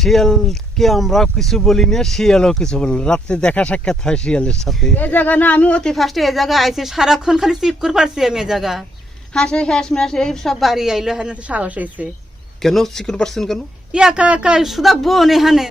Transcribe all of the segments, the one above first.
শিয়ালকে আমরা কিছু বলি না শিয়ালও কিছু বলি রাত্রে দেখা সাক্ষাৎ হয় শিয়ালের সাথে। এই জায়গা না আমি অতি ফার্স্টে এই জায়গা আইছি। সারাক্ষণ খালি চিপ করে পারছি আমি এই জায়গা। হাসে হ্যাস ম্যাস এই সব বাড়ি আইলো হ্যাঁ সাহস হয়েছে কেন চিকুর পারছেন কেন? একা একা শুধু বোন এখানে।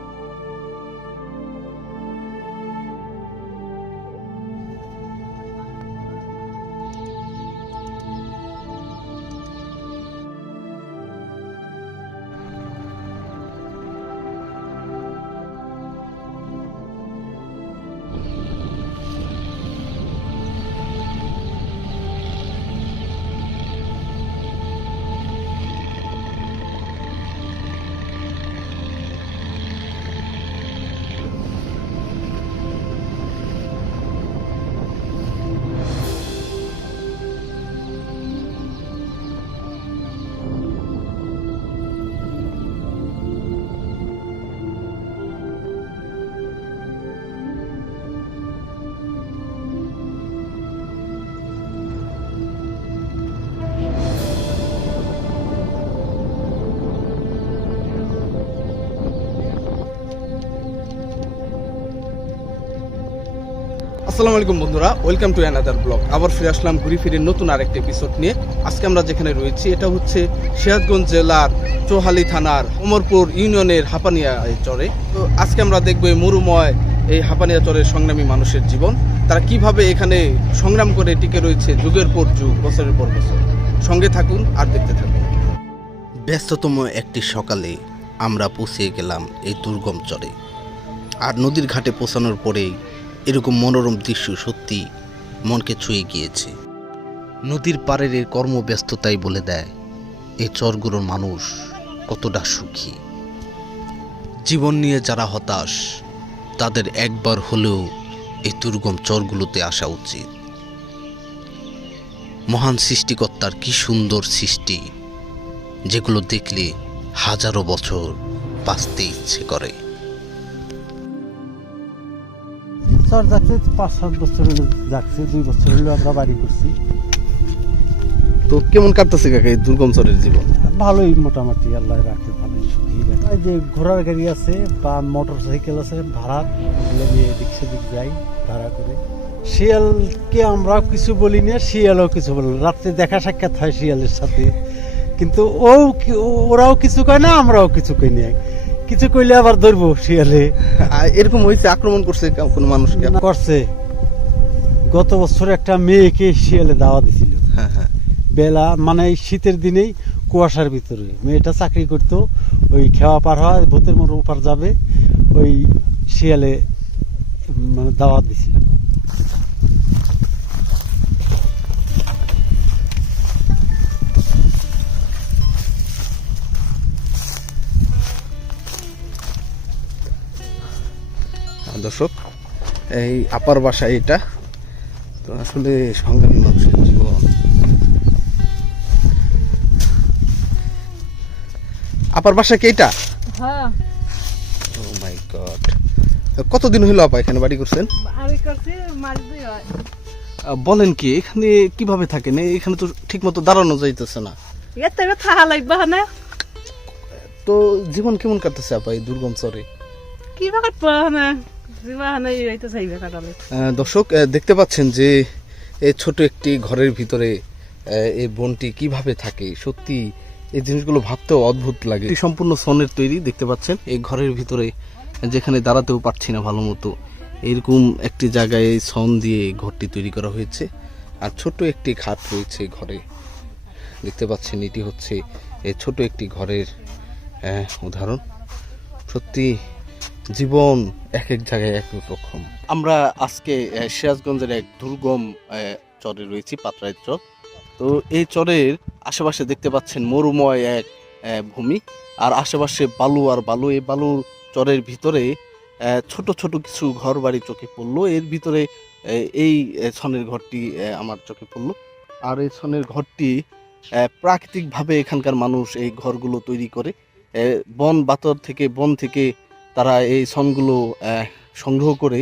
আসসালামু আলাইকুম বন্ধুরা, ওয়েলকাম টু অ্যানাদার ব্লগ আবার ফিরে আসলাম ঘুরি ফিরে নতুন আরেকটা এপিসোড নিয়ে। আজকে আমরা যেখানে রয়েছি, এটা হচ্ছে সিরাজগঞ্জ জেলার চৌহালি থানার ওমরপুর ইউনিয়নের হাপানিয়া চরে। তো আজকে আমরা দেখব এই মরুময় এই হাপানিয়া চরের সংগ্রামী মানুষের জীবন। তারা কীভাবে এখানে সংগ্রাম করে টিকে রয়েছে যুগের পর যুগ, বছরের পর বছর। সঙ্গে থাকুন আর দেখতে থাকুন। ব্যস্ততম একটি সকালে আমরা পৌঁছে গেলাম এই দুর্গম চরে। আর নদীর ঘাটে পৌঁছানোর পরেই এরকম মনোরম দৃশ্য সত্যি মনকে ছুঁয়ে গিয়েছে। নদীর পাড়ের এর কর্মব্যস্ততাই বলে দেয় এই চরগুলোর মানুষ কতটা সুখী। জীবন নিয়ে যারা হতাশ, তাদের একবার হলেও এই দুর্গম চরগুলোতে আসা উচিত। মহান সৃষ্টিকর্তার কি সুন্দর সৃষ্টি, যেগুলো দেখলে হাজারো বছর বাঁচতে ইচ্ছে করে। চর যাচ্ছে পাঁচ সাত বছর হলো যাচ্ছে দুই বছর হলো আমরা বাড়ি করছি। তো কেমন কাটতেছে কাকা এই দুর্গম চরের জীবন? ভালোই মোটামুটি আল্লাহ রাখে ভালোই সুখী। রাখে এই যে ঘোড়ার গাড়ি আছে বা মোটর সাইকেল আছে ভাড়া ওগুলো নিয়ে এদিক সেদিক যাই ভাড়া করে। শিয়ালকে আমরাও কিছু বলি না শিয়ালও কিছু বলি। রাত্রে দেখা সাক্ষাৎ হয় শিয়ালের সাথে। কিন্তু ও ও- ওরাও কিছু কয় না আমরাও কিছু কই না কিছু কইলে আবার ধরবো শিয়ালে। এরকম হয়েছে আক্রমণ করছে কোনো মানুষকে? করছে। গত বছর একটা মেয়েকে শিয়ালে দাওয়া দিছিল। হ্যাঁ হ্যাঁ। বেলা মানে শীতের দিনেই কুয়াশার ভিতরে। মেয়েটা চাকরি করতো ওই খেওয়া পার হয় ভূতের মোড় ওপার যাবে ওই শিয়ালে মানে দাওয়াত দিছিল। দর্শক এই আপার বাসা এটা তো আসলে সংগ্রামী মানুষের জীবন। আপার বাসা কি এটা হ্যাঁ। Oh my God. কতদিন হলো আপা এখানে বাড়ি করছেন? হয়। বলেন কি এখানে কীভাবে থাকেন? এখানে তো ঠিক মতো দাঁড়ানো যাইতেছে না। এতে থাকা লাগবে না? তো জীবন কেমন কাটতেছে আপা এই দুর্গম চরে? কি বা কাটবো না? দর্শক দেখতে পাচ্ছেন যে এই ছোট একটি ঘরের ভিতরে এই বনটি কীভাবে থাকে। সত্যি এই জিনিসগুলো ভাবতেও অদ্ভুত লাগে। সম্পূর্ণ সনের তৈরি, দেখতে পাচ্ছেন। এই ঘরের ভিতরে যেখানে দাঁড়াতেও পারছি না ভালো মতো, এরকম একটি জায়গায় সন দিয়ে ঘরটি তৈরি করা হয়েছে। আর ছোট একটি খাট রয়েছে ঘরে। দেখতে পাচ্ছেন, এটি হচ্ছে এই ছোট একটি ঘরের উদাহরণ। সত্যি জীবন এক এক জায়গায় এক এক রকম। আমরা আজকে সিরাজগঞ্জের এক দুর্গম চরে রয়েছি, পাতরাই চর। তো এই চরের আশেপাশে দেখতে পাচ্ছেন মরুময় এক ভূমি। আর আশেপাশে বালু আর বালু। এই বালুর চরের ভিতরে ছোট ছোট কিছু ঘর বাড়ি চোখে পড়ল। এর ভিতরে এই ছনের ঘরটি আমার চোখে পড়ল। আর এই ছনের ঘরটি প্রাকৃতিকভাবে এখানকার মানুষ এই ঘরগুলো তৈরি করে। বন বাতর থেকে, বন থেকে তারা এই সনগুলো সংগ্রহ করে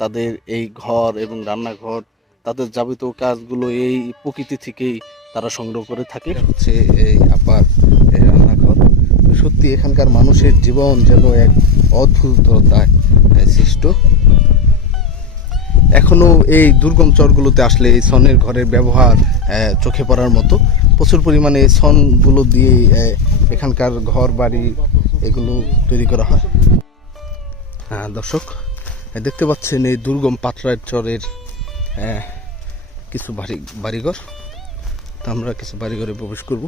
তাদের এই ঘর এবং রান্নাঘর, তাদের যাবতীয় কাজগুলো এই প্রকৃতি থেকেই তারা সংগ্রহ করে থাকে। হচ্ছে এই আপার রান্নাঘর। সত্যি এখানকার মানুষের জীবন যেন এক অদ্ভুততায় সৃষ্ট। এখনও এই দুর্গম চরগুলোতে আসলে এই সনের ঘরের ব্যবহার চোখে পড়ার মতো। প্রচুর পরিমাণে সনগুলো দিয়ে এখানকার ঘর বাড়ি এগুলো তৈরি করা হয়। হ্যাঁ দর্শক দেখতে পাচ্ছেন এই দুর্গম পাথরের চরের আহ, কিছু বাড়ি বাড়িঘর। তো আমরা কিছু বাড়িঘরে প্রবেশ করব।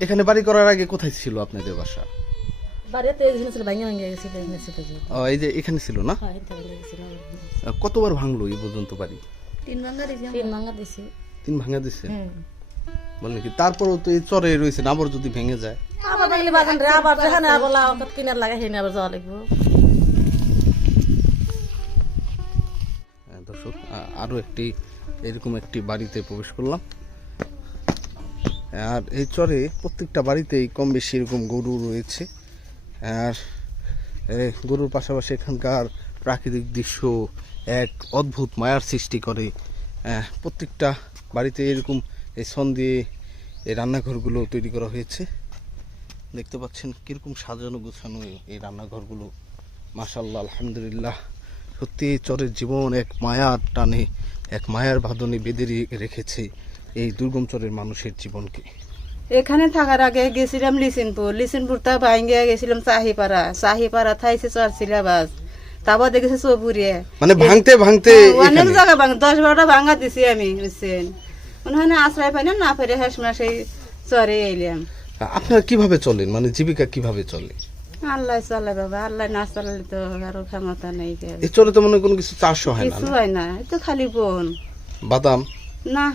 এখানে বাড়ি করার আগে কোথায় ছিল আপনাদের বাসা? ভাঙে ভাঙে এই যে এখানে ছিল না? হ্যাঁ ভাঙে কতবার ভাঙলো এই পর্যন্ত বাড়ি? তিন ভাঙ্গা দিয়েছি তিন ভাঙা দিছি। তিন ভাঙা হ্যাঁ বলেন কি তারপরও তো এই চরে রয়েছে আবার যদি ভেঙে যায়। আবার দেখলে বাগান রে আবার যেখানে আবার লাউ কিনার লাগে সেখানে আবার যাওয়া লাগবে। হ্যাঁ, দর্শক আ- আরও একটি এরকম একটি বাড়িতে প্রবেশ করলাম। আর এই চরে প্রত্যেকটা বাড়িতেই কম বেশি এরকম গরু রয়েছে। আর গরুর পাশাপাশি এখানকার প্রাকৃতিক দৃশ্য এক অদ্ভুত মায়ার সৃষ্টি করে। প্রত্যেকটা বাড়িতে এরকম এই সন দিয়ে এই রান্নাঘরগুলো তৈরি করা হয়েছে। দেখতে পাচ্ছেন কীরকম সাজানো গোছানো এই- রান্নাঘরগুলো। মাশাল্লাহ আলহামদুলিল্লাহ। সত্যি চরের জীবন এক মায়ার টানে, এক মায়ার বাঁধনে বেঁধে রেখেছে এই দুর্গম চরের মানুষের জীবনকে। এখানে থাকার আগে গেছিলাম লিসিনপুর। লিসিনপুর তা ভাঙ্গিয়া গেছিলাম চাহিপাড়া। চাহিপাড়া থাইছে চর সিলেবাস। তারপর দেখেছি চৌপুরিয়ে মানে ভাঙতে ভাঙতে অনেক জায়গা ভাঙ দশ বারোটা ভাঙা দিছি আমি বুঝছেন? মনে হয় না আশ্রয় পাই না না ফেরে হেস মাসে চরে এলাম। আপনারা কীভাবে চলেন? মানে জীবিকা কীভাবে চলে? আল্লাহ চলে বাবা আল্লাহ না চালালে তো আরও ক্ষমতা নেই। এই চরে তো মনে কোনো কিছু চাষও হয় না কিছু হয় না এই তো খালি বন। বাদাম? হয় না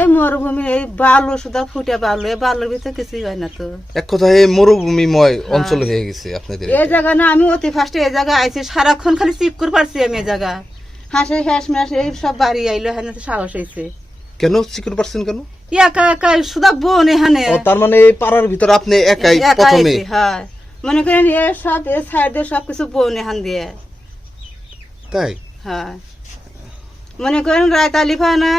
এই মরুভূমি এই বালু সুদা ফুটে বালু এই বালুর ভিতরে কিছুই হয় না তো। এক কথায় এই মরুভূমিময় অঞ্চল হয়ে। গেছে আপনাদের এই জায়গা না আমি অতি ফার্স্টে এই জায়গা আইছি সারাক্ষণ খালি চিপ করে পারছি আমি এই জায়গা। হাঁসে হ্যাস ম্যাস এই সব বাড়ি আইলো এখানে সাহস হয়েছে কেন চিকুর পারছেন কেন? একা একা সুদা বোন এখানে। ও তার মানে এই পাড়ার ভিতরে আপনি একাই প্রথমে? আইছি, মনে করেন এ সব এ সাইড দিয়ে সব কিছু বোন এখান দিয়ে। তাই? হ্যাঁ। মনে করেন রায়ত আলিফা না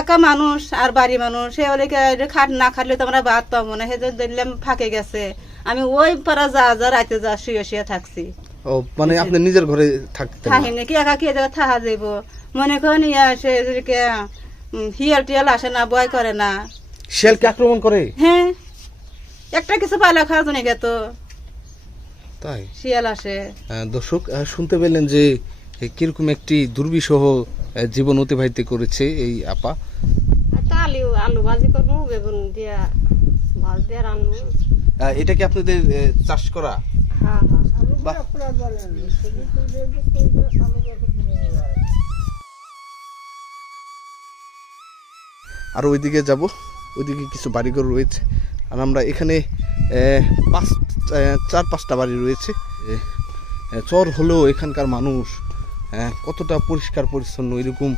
একা মানুষ আর বাড়ি মানুষ সে বলে খাট না খাটলে তো আমরা ভাত পাবো না সে দেখলাম ফাঁকে গেছে। আমি ওই পাড়া যা যা রাতে যা শুয়ে শুয়ে থাকছি। ও মানে আপনি নিজের ঘরে থাকতেন থাকি নাকি একা কি জায়গা থাকা যাইব? মনে করেন ইয়া সে হিয়াল টিয়াল আসে না ভয় করে না। শিয়ালকে আক্রমণ করে? হ্যাঁ একটা কিছু পালা খাওয়া তো নাকি তো তাই? শিয়াল আসে। দর্শক শুনতে পেলেন যে কীরকম একটি দুর্বিষহ জীবন অতিবাহিত করেছে এই আপা? আলু আলু ভাজি করব বেগুন দিয়া ভাজ দিয়ে রানবো এটা কি আপনাদের চাষ করা? হ্যাঁ হ্যাঁ। আর ওইদিকে যাব ওইদিকে কিছু বাড়িঘর রয়েছে। আর আমরা এখানে পাঁচ চার পাঁচটা বাড়ি রয়েছে। চর হলেও এখানকার মানুষ কতটা পরিষ্কার পরিচ্ছন্ন, এরকম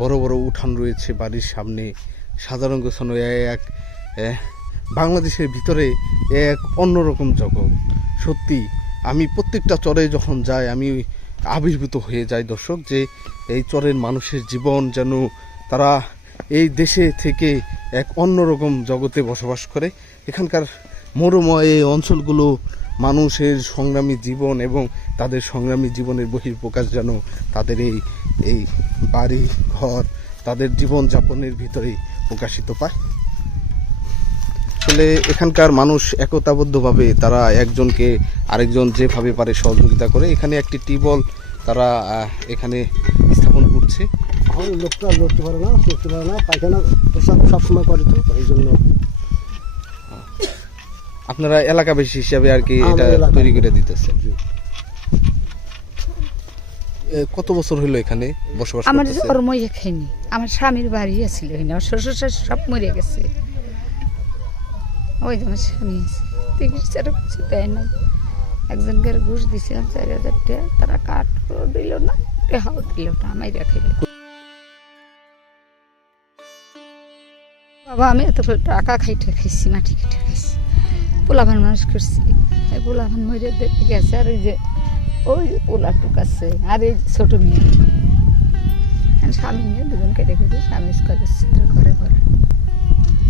বড় বড় উঠান রয়েছে বাড়ির সামনে। সাধারণ গোছানো এক বাংলাদেশের ভিতরে এক অন্যরকম জগৎ। সত্যি, আমি প্রত্যেকটা চরে যখন যাই, আমি আবির্ভূত হয়ে যাই দর্শক, যে এই চরের মানুষের জীবন যেন তারা এই দেশে থেকে এক অন্যরকম জগতে বসবাস করে। এখানকার মরুময় এই অঞ্চলগুলো মানুষের সংগ্রামী জীবন এবং তাদের সংগ্রামী জীবনের বহির্প্রকাশ যেন তাদের এই এই বাড়ি, ঘর, তাদের জীবনযাপনের ভিতরেই প্রকাশিত পায়। আসলে এখানকার মানুষ একতাবদ্ধভাবে তারা একজনকে আরেকজন যেভাবে পারে সহযোগিতা করে, এখানে একটি টিউবওয়েল তারা এখানে স্থাপন করছে। লোকটা লড়তে পারে না চড়তে পারে না, পায়খানা সবসময় করে তো, এই জন্য আপনারা এলাকাবাসী হিসাবে আর কি এটা তৈরি করে দিতেছে জি। কত বছর হলো এখানে বসবাস আমার জন্ম এখানে আমার স্বামীর বাড়ি আছিল এখানে আমার শ্বশুর শাশুড়ি সব মরে গেছে। ওই আমার স্বামী আছে। চিকিৎসার কিছু দেয় না একজনকে ঘুষ দিছিলাম চার হাজার টাকা তারা কাঠ দিল না টেহাও দিল না আমায় রাখিল বাবা আমি এত টাকা খাইটে খাইছি মাটি কেটে খাইছি। পোলাভান মানুষ করছি। এই পোলাভান মরে গেছে আর ওই যে ওই টুক আছে আর এই ছোট মেয়ে। স্বামী নিয়ে দুজন কেটে কেটে স্বামী করে ঘরে ঘরে।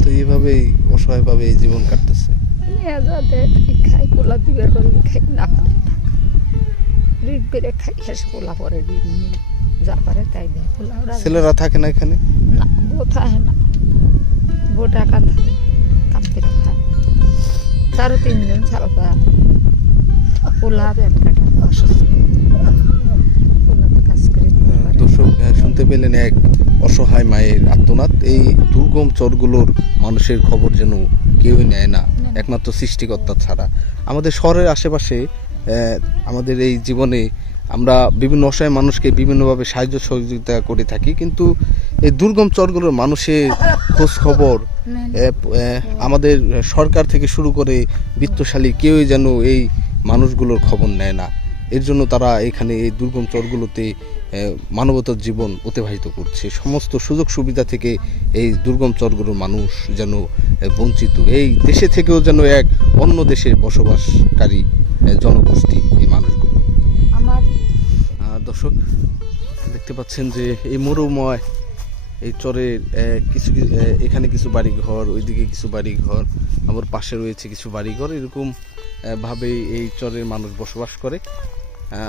তো এইভাবেই অসহায়ভাবে এই জীবন কাটতেছে। নিয়ে যাতে খাই পোলা দিবের করে খাই না পারে ঋণ করে খাই শেষ পোলা পরে ঋণ নিই যা পারে তাই দেয়। পোলা ছেলেরা থাকে না এখানে? না বউ থাকে না। বউ টাকা তারও তিনজন ছালপা পোলা কাটা অসুস্থ। না। দর্শক শুনতে পেলেন এক অসহায় মায়ের আত্মনাদ। এই দুর্গম চরগুলোর মানুষের খবর যেন কেউই নেয় না একমাত্র সৃষ্টিকর্তা ছাড়া। আমাদের শহরের আশেপাশে আমাদের এই জীবনে আমরা বিভিন্ন অসহায় মানুষকে বিভিন্নভাবে সাহায্য সহযোগিতা করে থাকি, কিন্তু এই দুর্গম চরগুলোর মানুষের খোঁজ খবর আমাদের সরকার থেকে শুরু করে বিত্তশালী কেউই যেন এই মানুষগুলোর খবর নেয় না। এর জন্য তারা এখানে এই দুর্গম চরগুলোতে মানবতার জীবন অতিবাহিত করছে। সমস্ত সুযোগ সুবিধা থেকে এই দুর্গম চরগুলোর মানুষ যেন বঞ্চিত। এই দেশে থেকেও যেন এক অন্য দেশে বসবাসকারী জনগোষ্ঠী এই মানুষগুলো। দর্শক দেখতে পাচ্ছেন যে এই মরুময় এই চরের কিছু এখানে কিছু বাড়ি ঘর ওইদিকে কিছু বাড়ি ঘর আমার পাশে রয়েছে কিছু বাড়ি ঘর এরকম ভাবে এই চরের মানুষ বসবাস করে।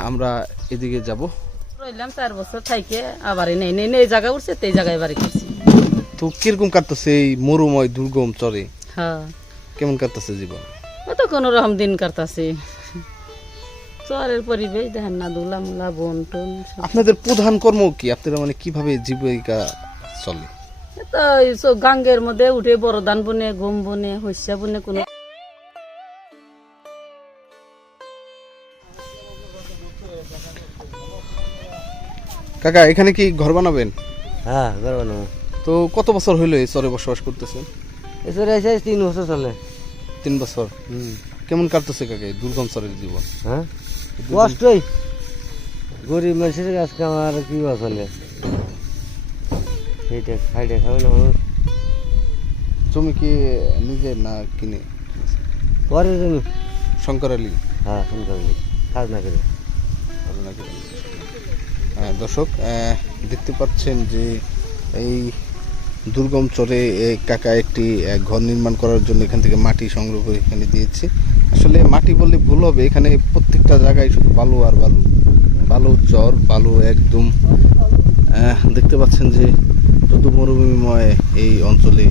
আমরা এদিকে যাব। রইলাম চার বছর থাইকে আবার নেই নেই এই জায়গায় উঠছে তো এই জায়গায় বাড়ি করছি। তো কীরকম কাটতেছে এই মরুময় দুর্গম চরে? হ্যাঁ। কেমন কাটতেছে জীবন? তো কোনো রকম দিন কাটতাছি। চরের পরিবেশ দেখেন না দুলা মুলা বন টন সব। আপনাদের প্রধান কর্ম কি? আপনারা মানে কীভাবে জীবিকা চলে? এ তো এই সব গাঙ্গের মধ্যে উঠে বড় ধান বনে গম বনে শস্য বনে কোনো কাকা এখানে কি ঘর বানাবেন? হ্যাঁ গর্ব না তো কত বছর হইল এই চরে বসবাস করতেছেন? এসরে এসে তিন বছর চলে। তিন বছর। কেমন কাটতেছে কাকে দুর্গম চরের জীবন? হ্যাঁ? কষ্টই গরিব মানুষের কাজ আমার কি বা চলে সেইটা খাইটে খাবে না মানুষ। জমি কি নিজে না কিনে? পরে জমি শঙ্কর আলী। হ্যাঁ শুনতে কাজ না করে। ঘটনা কি বলছে? হ্যাঁ, দর্শক দেখতে পাচ্ছেন যে এই দুর্গম চরে কাকা একটি ঘর নির্মাণ করার জন্য এখান থেকে মাটি সংগ্রহ করে এখানে দিয়েছে। আসলে মাটি বললে ভুল হবে। এখানে প্রত্যেকটা জায়গায় শুধু বালু আর বালু। বালু চর, বালু একদম। দেখতে পাচ্ছেন যে যত মরুভূমিময় এই অঞ্চলে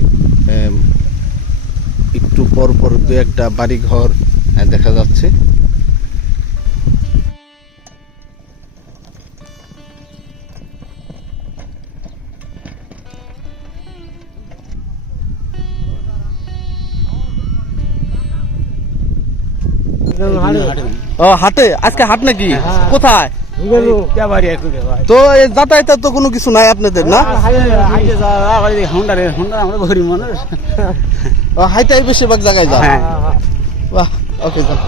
একটু পর পর দু একটা বাড়িঘর দেখা যাচ্ছে। ও হাটে? আজকে হাট নাকি? কোথায়? তো এই যাতায়াতের তো কোনো কিছু নাই আপনাদের না? ও, হাইটাই বেশিরভাগ জায়গায় যান? বাহ ওকে যান।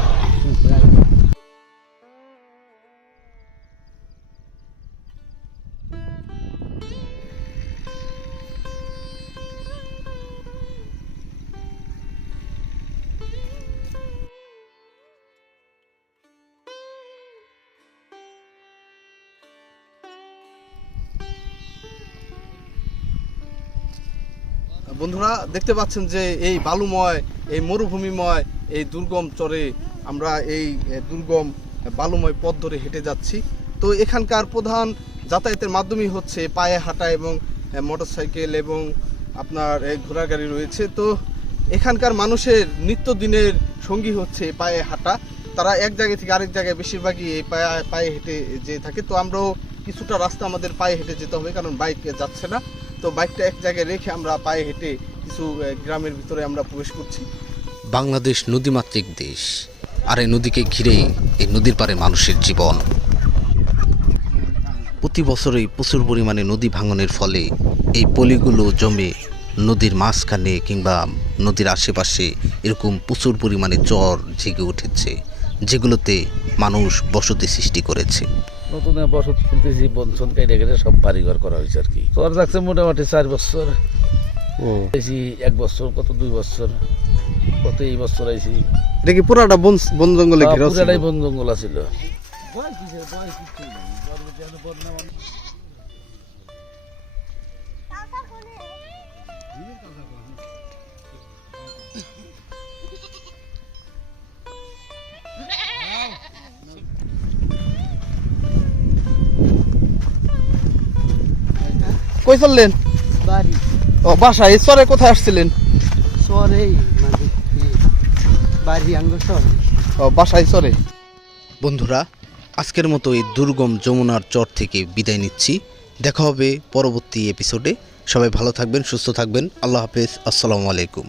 বন্ধুরা, দেখতে পাচ্ছেন যে এই বালুময়, এই মরুভূমিময়, এই দুর্গম চরে আমরা এই দুর্গম বালুময় পথ ধরে হেঁটে যাচ্ছি। তো এখানকার প্রধান যাতায়াতের মাধ্যমই হচ্ছে পায়ে হাঁটা এবং মোটরসাইকেল এবং আপনার এই গাড়ি রয়েছে। তো এখানকার মানুষের নিত্যদিনের সঙ্গী হচ্ছে পায়ে হাঁটা। তারা এক জায়গা থেকে আরেক জায়গায় বেশিরভাগই এই পায়ে পায়ে হেঁটে যেয়ে থাকে। তো আমরাও কিছুটা রাস্তা আমাদের পায়ে হেঁটে যেতে হবে, কারণ বাইক যাচ্ছে না। তো বাইকটা এক জায়গায় রেখে আমরা পায়ে হেঁটে কিছু গ্রামের ভিতরে আমরা প্রবেশ করছি। বাংলাদেশ নদীমাতৃক দেশ। আর এই নদীকে ঘিরেই এই নদীর পারে মানুষের জীবন। প্রতি বছরই প্রচুর পরিমাণে নদী ভাঙনের ফলে এই পলিগুলো জমে নদীর মাঝখানে কিংবা নদীর আশেপাশে এরকম প্রচুর পরিমাণে চর জেগে উঠেছে, যেগুলোতে মানুষ বসতি সৃষ্টি করেছে। নতুন বসত তুলতেছি বনসন কেটে কেটে সব বাড়িঘর করা হয়েছে আর কি। তোর যাচ্ছে মোটামুটি চার বছর। আইছি এক বছর কত দুই বছর কত এই বছর আইসি এটা কি পুরাটা বন বন জঙ্গলে পুরাটাই বন জঙ্গল আছিল। কই চললেন বাড়ি। ও বাসা এই চরে কোথায় আসছিলেন? চরে মানে বাড়ি আঙ্গ ও বাসায় চরে। বন্ধুরা আজকের মতো এই দুর্গম যমুনার চর থেকে বিদায় নিচ্ছি। দেখা হবে পরবর্তী এপিসোডে সবাই ভালো থাকবেন সুস্থ থাকবেন। আল্লাহ হাফেজ। আসসালামু আলাইকুম।